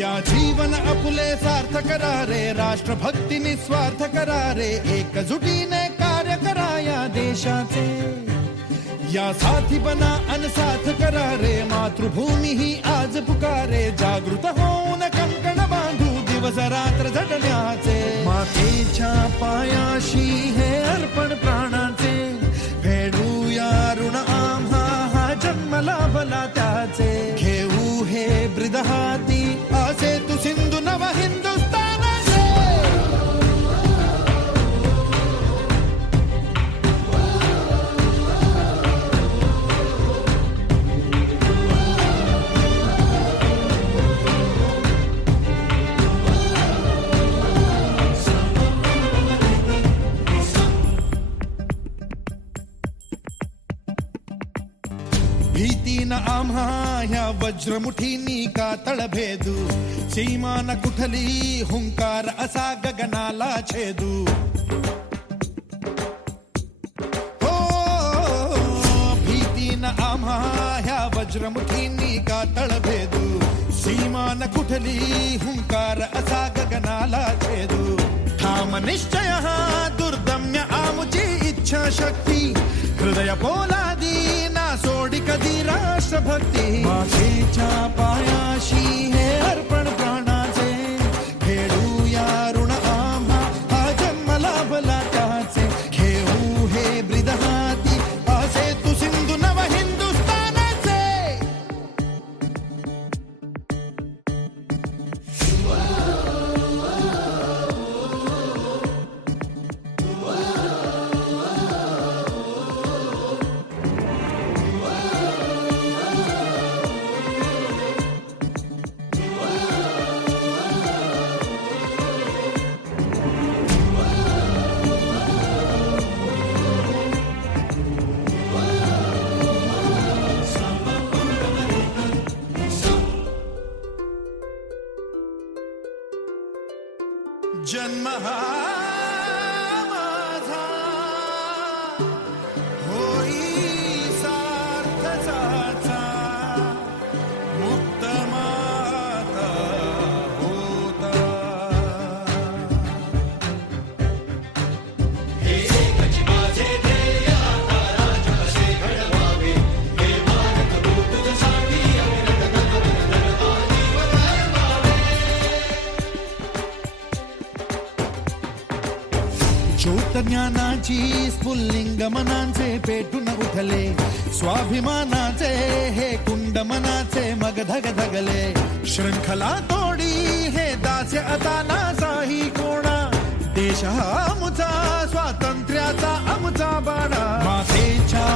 या जीवन आपुले सार्थ करा रे, राष्ट्रभक्ती निस्वार्थ करा रे, एकजुटीने कार्य करा या देशाचे. या साथी बना अनसाथ करा रे, मातृभूमी ही आज पुकारे. जागृत होऊन कंकण बांधू दिवस रात्र झटण्याचे. मातेच्या पायाशी हे अर्पण प्राणाचे, फेडूया ऋण आम्हा हा जन्म लाभला त्याचे. घेऊ हे ब्रिद हाती असे तू सिंधू नव हिंदुस्थानाचे. भीतीन आम्हा ह्या वज्रमुठींनी का तळभेदू. सीमा न कुठली हुंकार असा गगनाला छेदू. हो भीतीन आम्हा ह्या वज्रमुठींनी का तळभेदू. सीमा न कुठली हुंकार असा गगनाला छेदू. ठाम निश्चय हा दुर्दम्य आमुची इच्छा शक्ती. हृदय पोलादी ना सोडी कधी राष्ट्रभक्ती. मातेच्या पायाशी हे अर्पण प्राणाचे, फेडूया ऋण आम्हा हा जन्म लाभला त्याचे. घेऊ हे ब्रिद हाती असे तू सिंधू नव हिंदुस्थानाचे. जन्म हा माझा होई सार्थकाचा. मुक्त माता होता. हे एकच माझे ध्येय, आता राज कसे घडवावे. हे भारत भू तुझ्यासाठी अविरत धन आजीवन अर्पावे. ज्योत ज्ञानाची स्फुल्लिंग मनांचे पेटून उठले. स्वाभिमानाचे हे कुंड मनाचे मग धगधगले. शृंखला तोडी हे दास्य आता नासाही कोणा. देश हा आमचा स्वातंत्र्याचा आमचा बाणा. मातेच्या